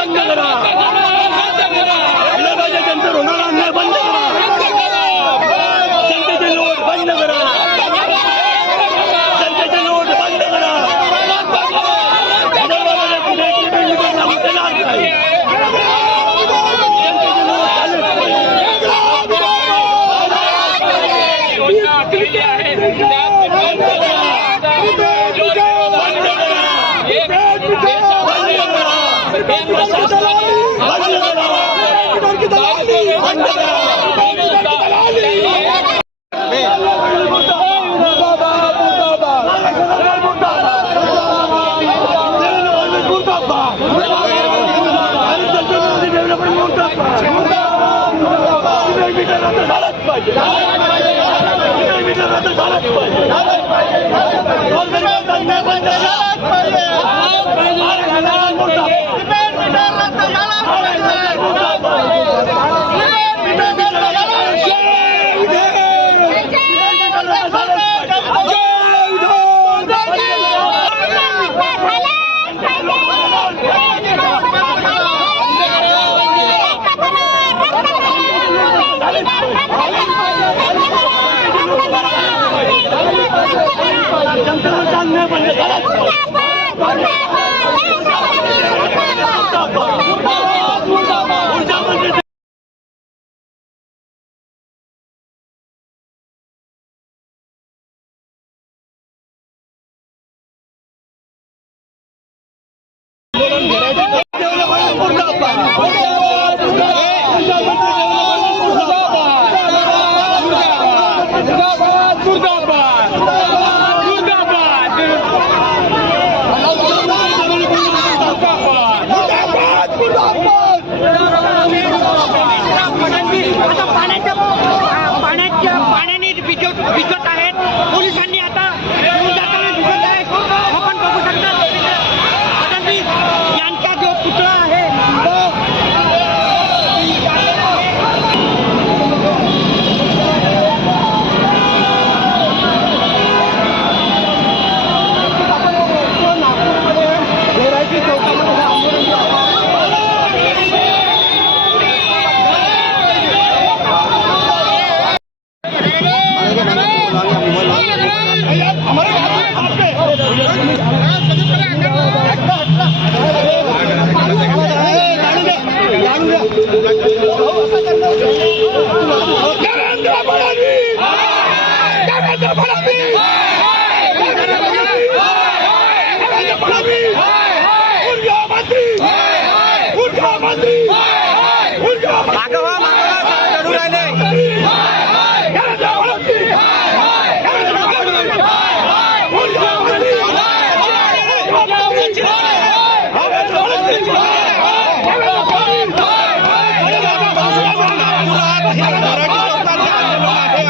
बंद करा विदर्भाच्या जनतेवर होणारा अन्याय बंद करा जनतेचे लोट बंद करा जनतेचे लोट बंद करा विदर्भामध्ये कुठे एक लागू नाही नोट आलेच पाहिजे. बंद करा बंद करा बंद करा बंद करा आता आहेत पोलिसांनी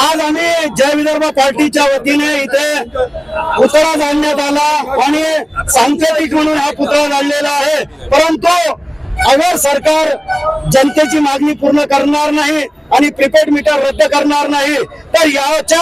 आज आम्ही जय विदर्भ पार्टीच्या वतीने इथे पुतळा जाळण्यात आला आणि सांकेतिक म्हणून हा पुतळा जाळलेला आहे. परंतु अगर सरकार जनतेची मागणी पूर्ण करणार नाही आणि प्रीपेड मीटर रद्द करणार नाही तर याच्या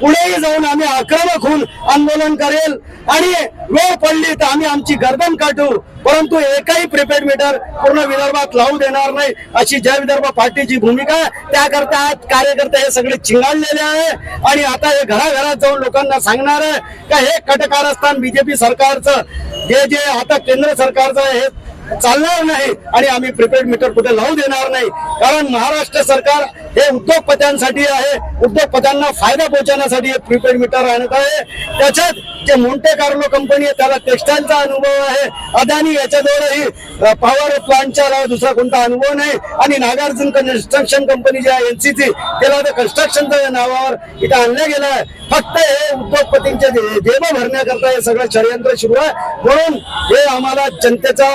पुढेही जाऊन आम्ही आक्रमक होऊन आंदोलन करेल. आणि वेळ पडली तर आम्ही आमची गर्दन काढू परंतु एकही प्रिपेड मीटर पूर्ण विदर्भात लावू देणार नाही. अशी जय विदर्भ पार्टीची भूमिका त्याकरता आज कार्यकर्ते हे सगळे चिंगाळलेले आहे. आणि आता हे घराघरात जाऊन लोकांना सांगणार आहे का हे कटकारस्थान बीजेपी सरकारचं जे जे आता केंद्र सरकारचं आहे, हे चालणार नाही आणि आम्ही प्रिपेड मीटर कुठे लावू देणार नाही. कारण महाराष्ट्र सरकार हे उद्योगपत्यांसाठी आहे. उद्योगपत्यांना फायदा पोहोचवण्यासाठी हे प्रीपेड मीटर आणत आहे. त्याच्यात जे मोंटे कार्लो कंपनी आहे त्याला टेक्सटाईलचा अनुभव आहे. अदानी याच्याजवळही पॉवर प्लांटच्या दुसरा कोणता अनुभव नाही. आणि नागार्जुन कन्स्ट्रक्शन कंपनी जी आहे एनसीसी त्याला तर कन्स्ट्रक्शनच्या नावावर इथं आणलं गेलं आहे. फक्त हे उद्योगपतींच्या देव जेब भरण्याकरता हे सगळं षडयंत्र सुरू आहे. म्हणून हे आम्हाला जनतेचा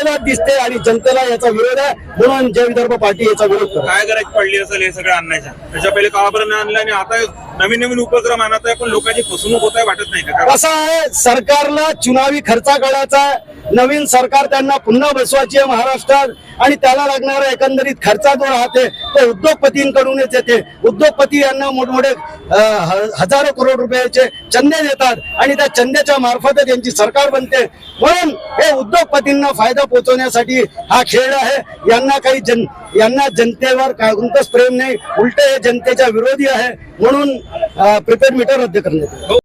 विरोधात दिसते आणि जनतेला याचा विरोध आहे. म्हणून जय विदर्भ पार्टी याचा विरोध करतो काय गरज पडली असेल हे सगळं आणण्याच्या त्याच्या पहिले काळापर्यंत आणलं आणि आता नवीन नवीन उपक्रम आणत आहे पण लोकांची फसवणूक होत आहे वाटत नाही का? कसं आहे सरकारला चुनावी खर्चा काढायचा नवीन सरकार त्यांना पुन्हा बसवायची आहे महाराष्ट्रात. आणि त्याला लागणारा एकंदरीत खर्चा जो राहते तो उद्योगपतींकडूनच येते. उद्योगपती यांना मोठमोठे हजारो करोड रुपयाचे चंदे देतात. आणि त्या चंद्याच्या मार्फतच यांची सरकार बनते. म्हणून हे उद्योगपतींना फायदा पोहोचवण्यासाठी हा खेळ आहे. यांना काही जन यांना जनतेवर काय कोणतंच प्रेम नाही. उलट हे जनतेच्या विरोधी आहे. म्हणून प्रिपेड मीटर रद्द करण्यात